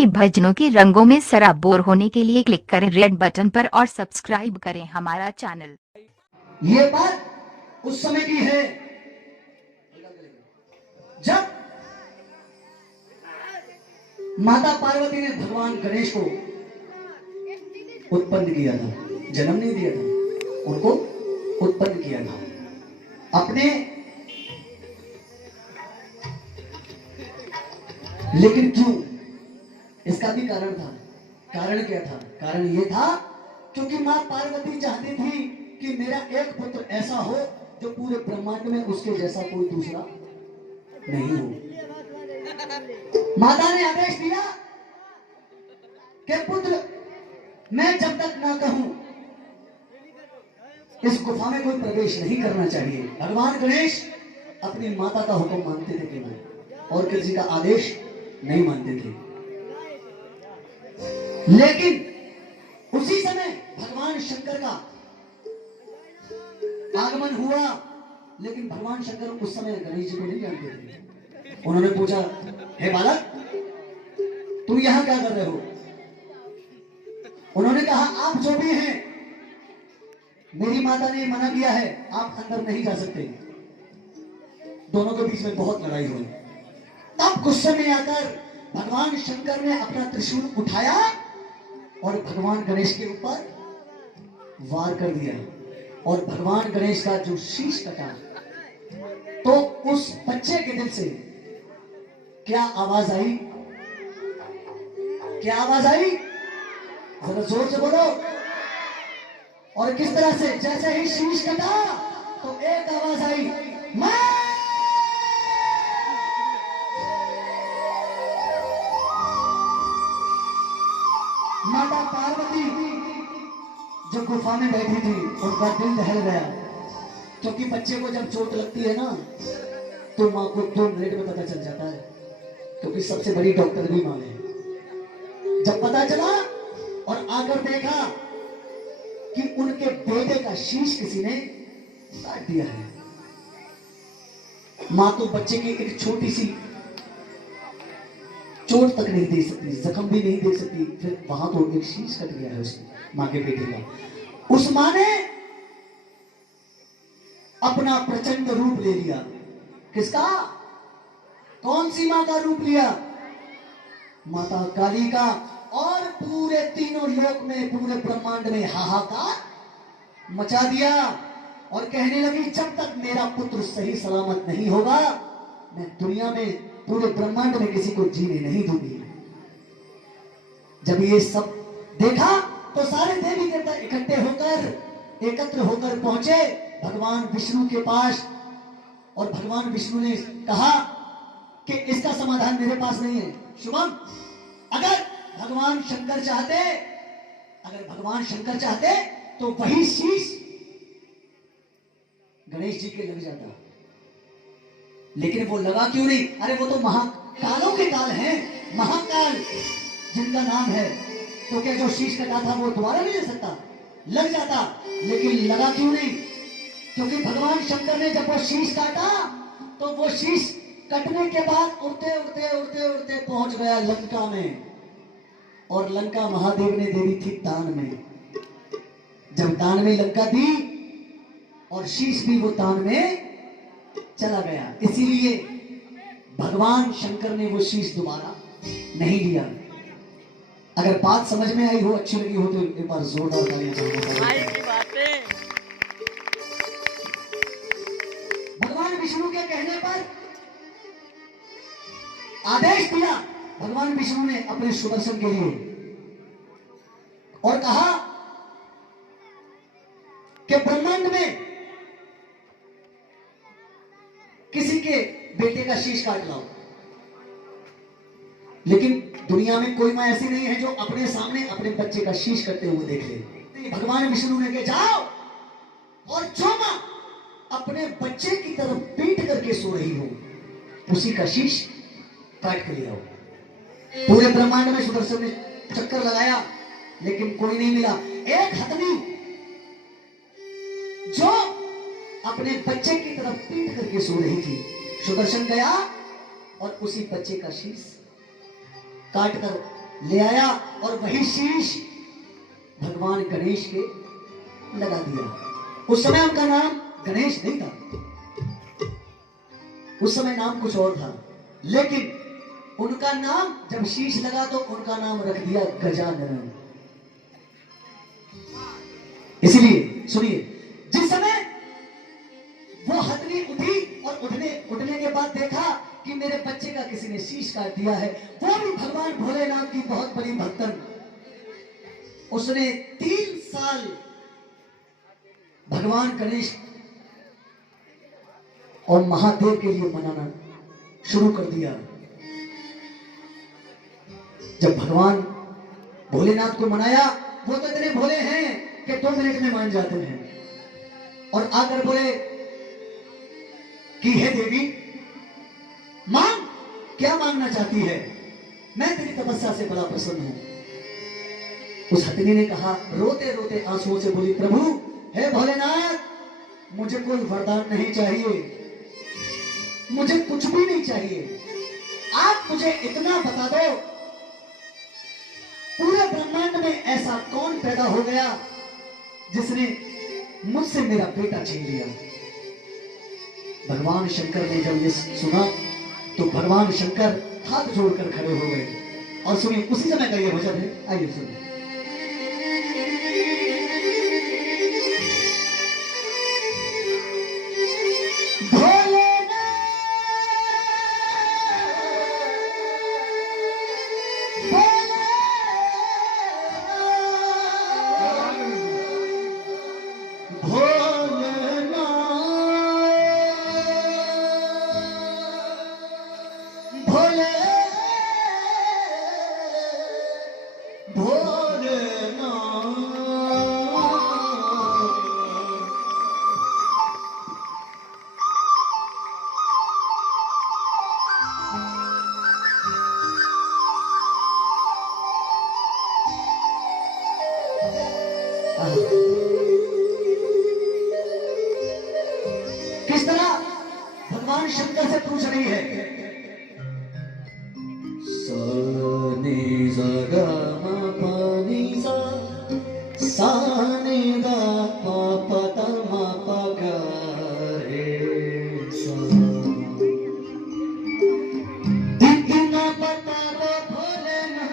के भजनों के रंगों में सराबोर होने के लिए क्लिक करें रेड बटन पर और सब्सक्राइब करें हमारा चैनल। ये बात उस समय की है जब माता पार्वती ने भगवान गणेश को उत्पन्न किया था, जन्म नहीं दिया था, उनको उत्पन्न किया था अपने। लेकिन क्यों? इसका भी कारण था। कारण क्या था? कारण ये था क्योंकि मां पार्वती चाहती थी कि मेरा एक पुत्र ऐसा हो जो पूरे ब्रह्मांड में उसके जैसा कोई दूसरा नहीं हो। माता ने आदेश दिया कि पुत्र मैं जब तक ना कहूं इस गुफा में कोई प्रवेश नहीं करना चाहिए। भगवान गणेश अपनी माता का हुक्म मानते थे केवल, और किसी का आदेश नहीं मानते थे। लेकिन उसी समय भगवान शंकर का आगमन हुआ। लेकिन भगवान शंकर उस समय गणेश जी को नहीं जानते थे। उन्होंने पूछा, हे बालक तुम यहां क्या कर रहे हो? उन्होंने कहा, आप जो भी हैं, मेरी माता ने मना किया है, आप अंदर नहीं जा सकते। दोनों के बीच में बहुत लड़ाई हुई। तब गुस्से में आकर भगवान शंकर ने अपना त्रिशूल उठाया और भगवान गणेश के ऊपर वार कर दिया, और भगवान गणेश का जो शीश कटा, तो उस बच्चे के दिल से क्या आवाज आई? क्या आवाज आई? जरा जोर से बोलो। और किस तरह से? जैसे ही शीश कटा तो एक आवाज आई, मां। माता पार्वती जो गुफा में बैठी थी उनका दिल दहल गया, क्योंकि बच्चे को जब चोट लगती है ना तो मां को 2 मिनट में पता चल जाता है, क्योंकि सबसे बड़ी डॉक्टर भी मां है। जब पता चला और आकर देखा कि उनके बेटे का शीश किसी ने काट दिया है, मां तो बच्चे की एक छोटी सी चोट तक नहीं दे सकती, जख्म भी नहीं दे सकती, फिर वहां तो एक शीश कट गया है उसकी मां के बेटे का। उस मां ने अपना प्रचंड रूप ले लिया। किसका? कौन सी मां का रूप लिया? माता काली का। और पूरे तीनों लोक में, पूरे ब्रह्मांड में हाहाकार मचा दिया और कहने लगी, जब तक मेरा पुत्र सही सलामत नहीं होगा मैं दुनिया में, पूरे ब्रह्मांड में किसी को जीने नहीं दूंगी। जब ये सब देखा तो सारे देवी देवता एकत्र होकर पहुंचे भगवान विष्णु के पास, और भगवान विष्णु ने कहा कि इसका समाधान मेरे पास नहीं है। शुभम, अगर भगवान शंकर चाहते तो वही शीश गणेश जी के लग जाता, लेकिन वो लगा क्यों नहीं? अरे वो तो महाकालों के काल हैं, महाकाल जिनका नाम है, तो क्या जो शीश कटा था वो दोबारा नहीं ले सकता? लग जाता, लेकिन लगा क्यों नहीं? क्योंकि भगवान शंकर ने जब वो शीश काटा तो वो शीश कटने के बाद उड़ते उड़ते उड़ते उड़ते पहुंच गया लंका में, और लंका महादेव ने दे दी थी दान में। जब दान में लंका दी और शीश भी वो दान में चला गया, इसीलिए भगवान शंकर ने वो शीश दोबारा नहीं लिया। अगर बात समझ में आई हो, अच्छी लगी हो, तो एक बार जोरदार तालियां चाहिए। भगवान विष्णु के कहने पर आदेश दिया भगवान विष्णु ने अपने सुदर्शन के लिए, और कहा कि ब्रह्मांड में किसी के बेटे का शीश काट लाओ। लेकिन दुनिया में कोई मां ऐसी नहीं है जो अपने सामने अपने बच्चे का शीश कटते हुए देख ले। भगवान विष्णु ने कहा, जाओ और जो मां अपने बच्चे की तरफ पीट करके सो रही हो उसी का शीश काट कर ले आओ। पूरे ब्रह्मांड में सुदर्शन ने चक्कर लगाया, लेकिन कोई नहीं मिला। एक हथनी जो अपने बच्चे की तरफ पीट करके सो रही थी, सुदर्शन गया और उसी बच्चे का शीश काट कर ले आया और वही शीश भगवान गणेश के लगा दिया। उस समय उनका नाम गणेश नहीं था, उस समय नाम कुछ और था, लेकिन उनका नाम जब शीश लगा तो उनका नाम रख दिया गजानन। इसलिए सुनिए, जिस समय वो हथनी उठी और उठने के बाद देखा कि मेरे बच्चे का किसी ने शीश काट दिया है, वो भी भगवान भोलेनाथ की बहुत बड़ी भक्तन, उसने 3 साल भगवान गणेश और महादेव के लिए मनाना शुरू कर दिया। जब भगवान भोलेनाथ को मनाया, वो तो इतने भोले हैं कि 2 मिनट में मान जाते हैं, और आकर बोले कि हे देवी, मांग, क्या मांगना चाहती है, मैं तेरी तपस्या से बड़ा प्रसन्न हूं। उस हथनी ने कहा, रोते रोते आंसुओं से बोली, प्रभु हे भोलेनाथ, मुझे कोई वरदान नहीं चाहिए, मुझे कुछ भी नहीं चाहिए, आप मुझे इतना बता दो, पूरे ब्रह्मांड में ऐसा कौन पैदा हो गया जिसने मुझसे मेरा बेटा छीन लिया। भगवान शंकर ने जब ये सुना तो भगवान शंकर हाथ जोड़कर खड़े हो गए। और सुनिए, उसी समय का ये भजन है, आइए सुनिए। किस तरह भगवान शंकर से पूछ रही है, सा नी सा गा मा पा नी सा नी दा पा पा ता मा पा गा रे सा। इतना बता दो भोलेनाथ,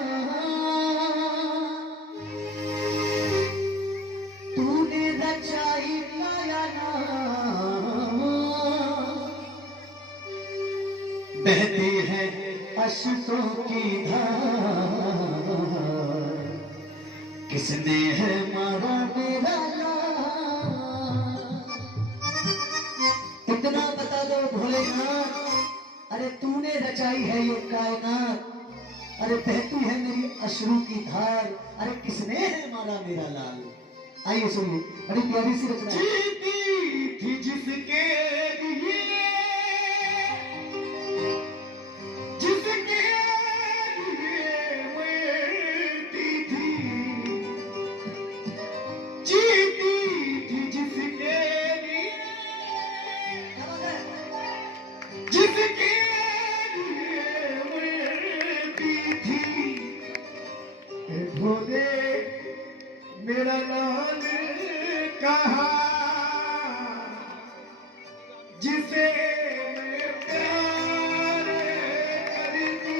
तूने रचाई माया ना, बहती है अश्कों की धार, किसने है मारा मेरा लाल। इतना बता दो भोलेनाथ, अरे तूने रचाई है ये कायनात, अरे बहती है मेरी अश्रु की धार, अरे किसने है मारा मेरा लाल। आइए सुनिए, बड़ी प्यारी सी रचना है। जीती थी जिसके लिए, जिसके लिए मरती थी, जीती थी जिसके लिए, जिसके लिए मरती थी। भोले मेरा लाल कहा, जिसे मैं प्यार करती थी।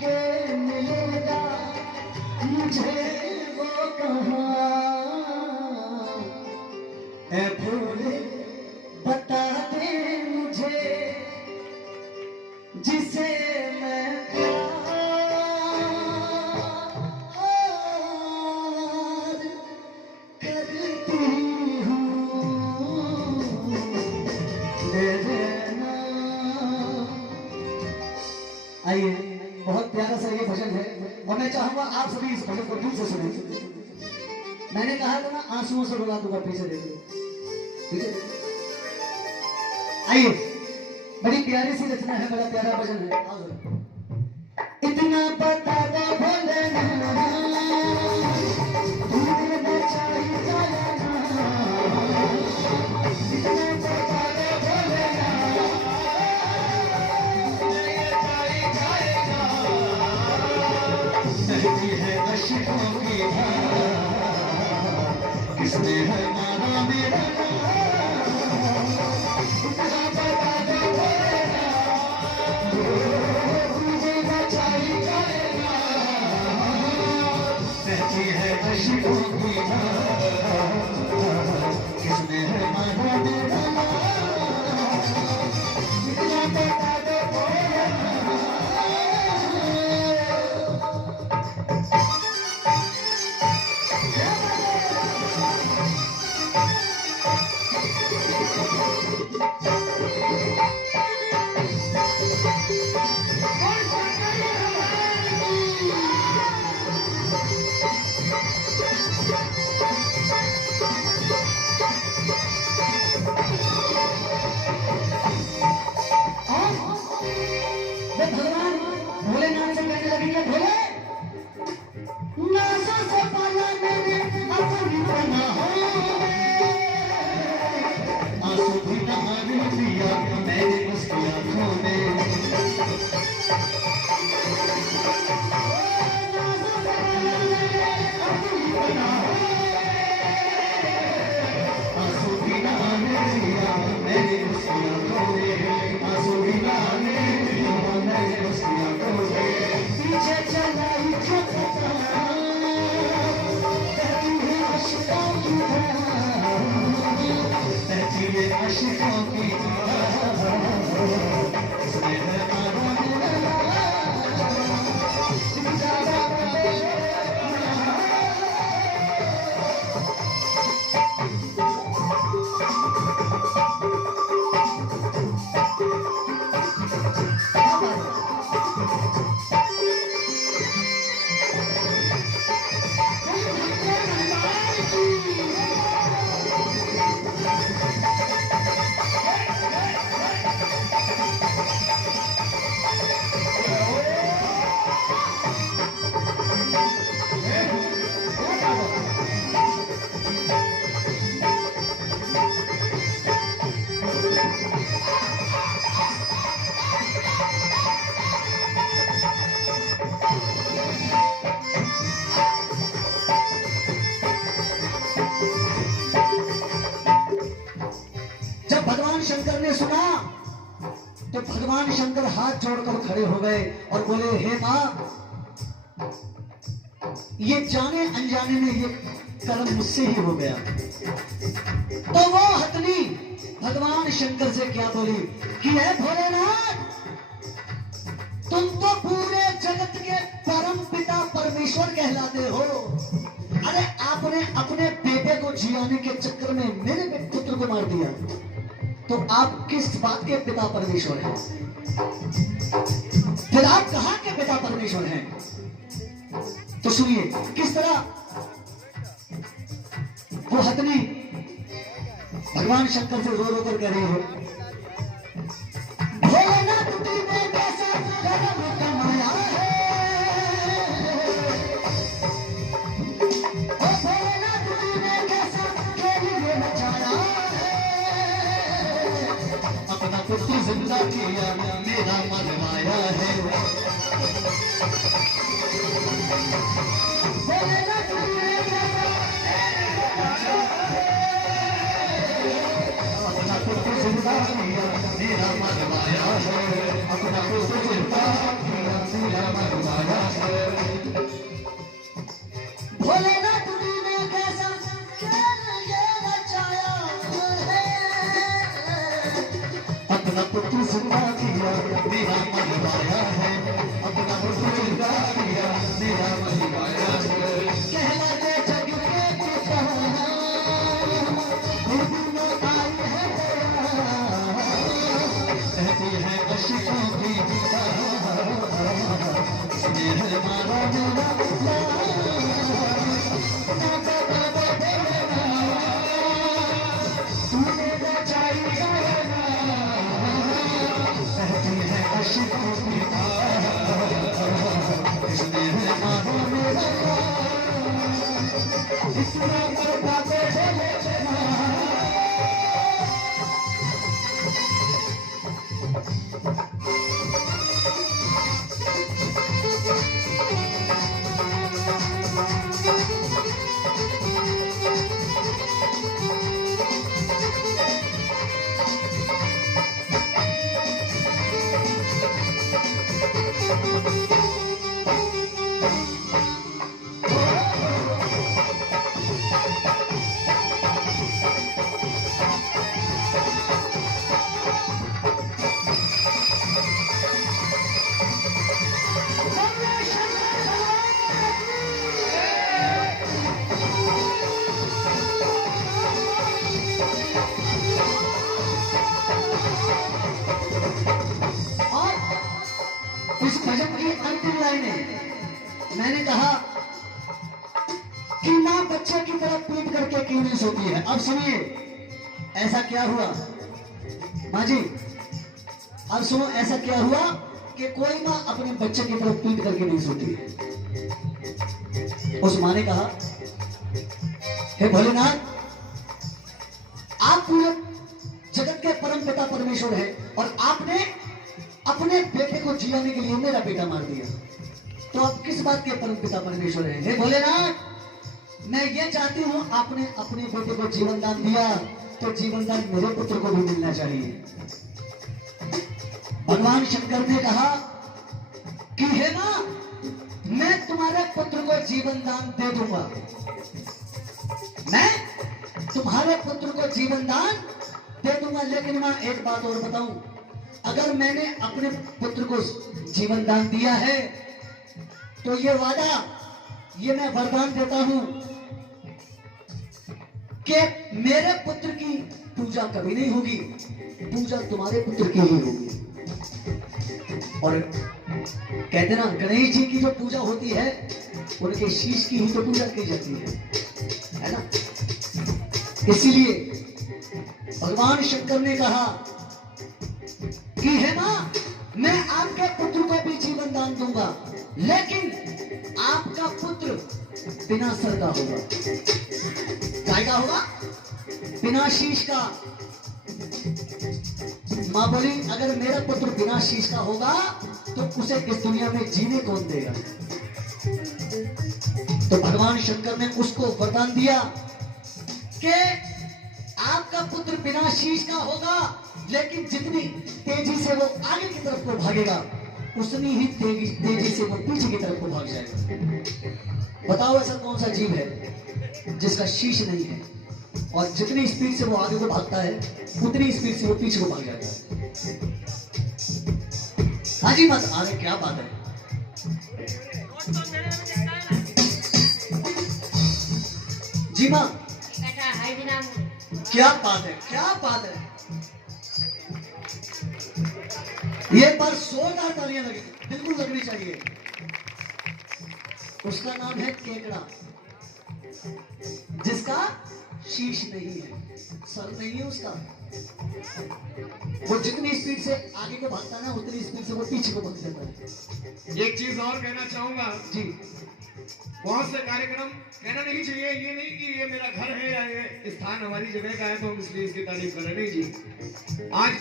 के मिलेगा मुझे वो कहाँ, ऐ भोले बता दे मुझे जिसे मैं प्यार करती हूँ, दे देना। आइए, बहुत प्यारा सा ये भजन है और मैं चाहूंगा आप सभी इस भजन को दिल से सुने। मैंने कहा था ना आंसुओं से रुला दूंगा, पीछे देखो, पीछे देखो। आइए, बड़ी प्यारी सी रचना है, बड़ा प्यारा भजन है। आओ जरा। इतना बता दो भोलेनाथ, तू दिल में चाही जाना, इतना बता दो भोलेनाथ, कहती है अश्कों की धारा, किसने है मारा मेरा किसने है मारा मेरा भगवान भोलेनाथ से कहने लगी कि भोले नासा से पाला मैंने अपनी पनाहों में, आंसू भी नहाने दिया मैंने उसकी आंखों में, आंसू भी नहाने दिया मैंने उसकी आंखों में, आंसू भी नहाने पीछे चलाई अशकों की शंकर ने सुना तो भगवान शंकर हाथ जोड़कर खड़े हो गए और बोले, हे मां, ये जाने अनजाने में ये कर्म मुझसे ही हो गया। तो वो हथनी भगवान शंकर से क्या बोली कि हे भोलेनाथ, तुम तो पूरे जगत के परम पिता परमेश्वर कहलाते हो। अरे आपने अपने बेटे को जियाने के चक्कर में मेरे पुत्र को मार दिया, तो आप किस बात के पिता परमेश्वर हैं? फिर आप कहां के पिता परमेश्वर हैं? तो सुनिए किस तरह वो हथनी भगवान शंकर से रो रो कर कह रही हो, भोलेनाथ तूने कैसा कर्म कमाया है, ओ भोलेनाथ तूने कैसा खेल ये मचाया है, अपना पुत्र जिंदा किया मेरा मरवाया है, भोलेनाथ तूने कैसा अपना पुत्र जिंदा किया मेरा मरवाया है, अपना पुत्र जिंदा किया मेरा मरवाया इस भजन की अंतिम लाइनें मैंने कहा कि मां बच्चे की तरफ पीट करके क्यों नहीं सोती है। अब सुनिए ऐसा क्या हुआ मां जी, अब सुनो ऐसा क्या हुआ कि कोई मां अपने बच्चे की तरफ पीट करके नहीं सोती है। उस मां ने कहा हे भोलेनाथ, आप पूरे जगत के परम पिता परमेश्वर हैं और आपने अपने बेटे को जिलाने के लिए मेरा बेटा मार दिया, तो आप किस बात के परम पिता परमेश्वर हैं। हे भोलेनाथ, मैं ये चाहती हूं आपने अपने बेटे को जीवन दान दिया तो जीवन दान मेरे पुत्र को भी मिलना चाहिए। भगवान शंकर ने कहा कि हे मां, मैं तुम्हारे पुत्र को जीवन दान दे दूंगा, मैं तुम्हारे पुत्र को जीवन दान दे दूंगा, लेकिन मां एक बात और बताऊं, अगर मैंने अपने पुत्र को जीवन दान दिया है तो ये वादा, ये मैं वरदान देता हूं कि मेरे पुत्र की पूजा कभी नहीं होगी, पूजा तुम्हारे पुत्र की ही होगी। और कहते ना, गणेश जी की जो पूजा होती है उनके शीश की ही तो पूजा की जाती है ना। इसीलिए भगवान शंकर ने कहा कि है मां, मैं आपके पुत्र को भी जीवन दान दूंगा, लेकिन आपका पुत्र बिना सर का होगा। काय का होगा? बिना शीश का। मां बोली, अगर मेरा पुत्र बिना शीश का होगा तो उसे इस दुनिया में जीने कौन देगा। तो भगवान शंकर ने उसको वरदान दिया कि आपका पुत्र बिना शीश का होगा, लेकिन जितनी तेजी से वो आगे की तरफ को भागेगा उतनी ही तेजी से वो पीछे की तरफ को भाग जाएगा। बताओ ऐसा कौन सा जीव है जिसका शीश नहीं है और जितनी स्पीड से वो आगे को भागता है उतनी स्पीड से वो पीछे को भाग जाता है। हाँ जी मत आगे, क्या बात है। जी मां, क्या बात है, क्या बात है। ये पर जोरदार तालियां लगेगी, बिल्कुल लगनी चाहिए। उसका नाम है केकड़ा, जिसका शीश नहीं है, सर नहीं है उसका। वो जितनी स्पीड से आगे को भागता है ना उतनी स्पीड से वो पीछे को भाग जाता है। एक चीज और कहना चाहूंगा जी, बहुत से कार्यक्रम कहना नहीं चाहिए, ये नहीं कि ये मेरा घर है या ये स्थान हमारी जगह का है तो हम इसलिए इसकी तारीफ करें, नहीं जी। आज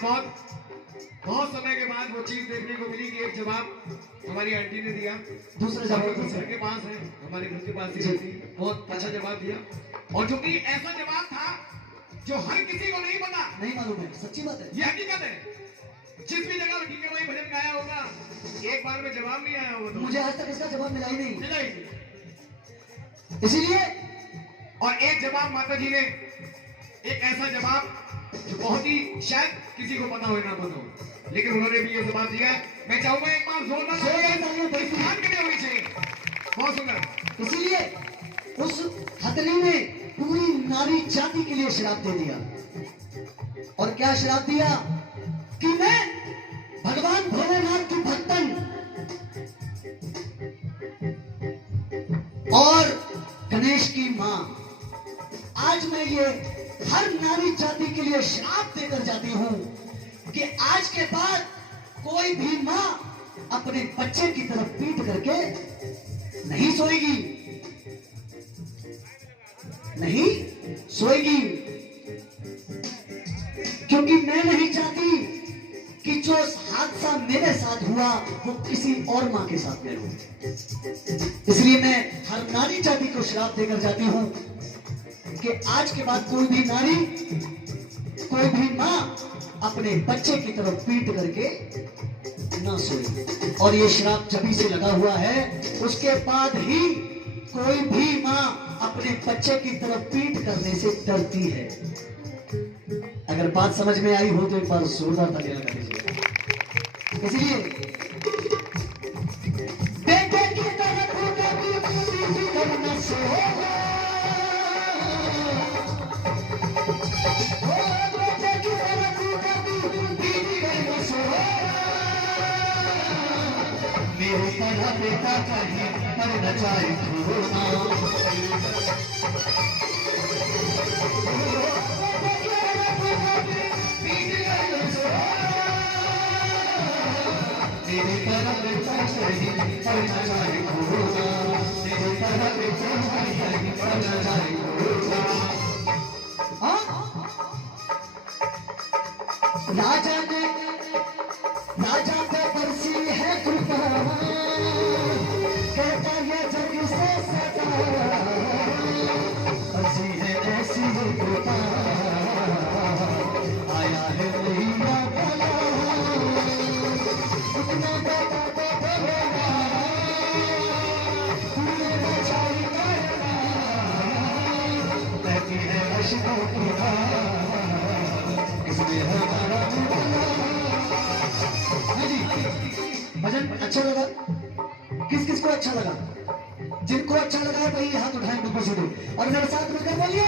बहुत समय के बाद वो चीज देखने को मिली कि एक जवाब हमारी आंटी ने दिया, दूसरा जवाब घर के पास है, हमारे घर के पास ही रहती, बहुत अच्छा जवाब दिया। और जो कि ऐसा जवाब था जो हर किसी को नहीं पता, नहीं मालूम है, सच्ची बात है, ये हकीकत है। जिस भी जगह ठीक है भाई भजन गाया होगा, एक बार में जवाब नहीं आया होगा, तो मुझे आज तक इसका जवाब मिला ही नहीं। मिला ही नहीं। इसीलिए और एक जवाब माता जी ने, एक ऐसा जवाब जो बहुत ही शायद किसी को पता हो ना पता हो, लेकिन उन्होंने भी ये जवाब दिया। मैं चाहूंगा एक बार जोरदार ध्यान के लिए होनी चाहिए, बहुत सुंदर। इसीलिए उस हथनी ने पूरी नारी जाति के लिए श्राप दे दिया। और क्या श्राप दिया कि मैं भगवान भोलेनाथ की भक्तन, और गणेश की मां। आज मैं ये हर नारी जाति के लिए श्राप देकर जाती हूं कि आज के बाद कोई भी मां अपने बच्चे की तरफ पीट करके नहीं सोएगी, नहीं सोएगी, क्योंकि मैं नहीं चाहती कि जो हादसा मेरे साथ हुआ वो किसी और मां के साथ में हो। इसलिए मैं हर नारी जाति को श्राप देकर जाती हूं कि आज के बाद कोई भी नारी, कोई भी मां अपने बच्चे की तरफ पीट करके ना सोए। और ये श्राप जभी से लगा हुआ है, उसके बाद ही कोई भी मां अपने बच्चे की तरफ पीट करने से डरती है। अगर बात समझ में आई हो तो एक बार जोरदार तालियां लगा दीजिए। इसलिए बेटे की तरफ करना से बेटे की तरफ मेरे तरह बेटा कहीं पर न जाए मेरे तरह बेटा कहीं पर न जाए मेरे तरह बेटा कहीं पर न जाए। राजा पे बरसी है कृपा, कहता है जग से सदा बरसी है ऐसी कृपा, आया है मैया भला उतना बेटा तो भला तूने बचाई करना कहती है अशकों की इसमें हमारा भजन अच्छा लगा? किस किस को अच्छा लगा? जिनको अच्छा लगा है भाई हाथ उठाएं बिल्कुल सीधे और मेरे साथ मिलकर बोलिए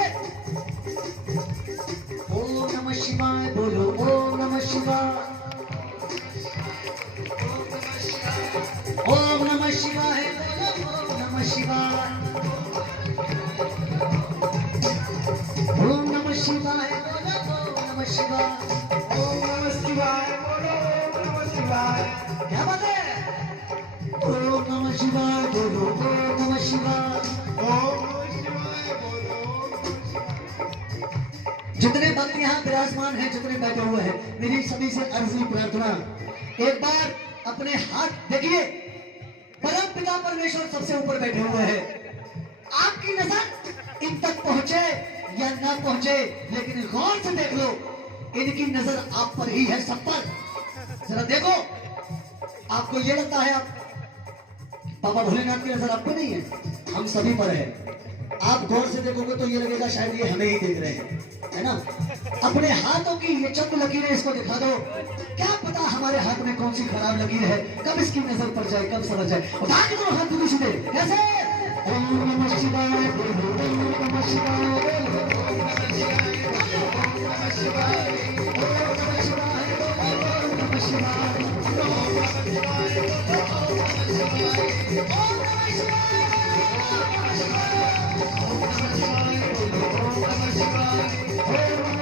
ओम नमः शिवाय। बोलो ओम नमः शिवाय, ओम नमः शिवाय, ओम नमः शिवाय, ओम नमः शिवाय, ओम नमः शिवाय, ओम नमः शिवाय, ओम नमः शिवाय। क्या बात है? ओम नमः शिवाय बोलो, ओम नमः शिवाय, ओम नमः शिवाय बोलो। जितने भक्त यहाँ विराजमान हैं, जितने बैठे हुए हैं, मेरी सभी से अर्जी प्रार्थना, एक बार अपने हाथ देखिए, परम पिता परमेश्वर सबसे ऊपर बैठे हुए हैं। आपकी नजर इन तक पहुंचे या ना पहुंचे, लेकिन गौर से देख लो, इनकी नजर आप पर ही है, सब पर। जरा देखो, आपको ये लगता है आप बाबा भोलेनाथ की नजर आप पे नहीं है, हम सभी पर है। आप गौर से देखोगे तो ये लगेगा शायद ये हमें ही देख रहे हैं, है ना? अपने हाथों की ये चंद लकीरें इसको दिखा दो, क्या पता हमारे हाथ में कौन सी खराब लकीर है, कब इसकी नजर पड़ जाए, कब समझ जाए। उठा के दो हाथ दूसरे सीधे, कैसे? ओम नमः शिवाय, ओम नमः शिवाय, ओम नमः शिवाय, ओम नमः शिवाय, ओम नमः शिवाय, ओम नमः शिवाय, ओम नमः शिवाय, ओम नमः शिवाय। ओम नमः शिवाय, ओम नमः शिवाय, ओम नमः शिवाय, ओम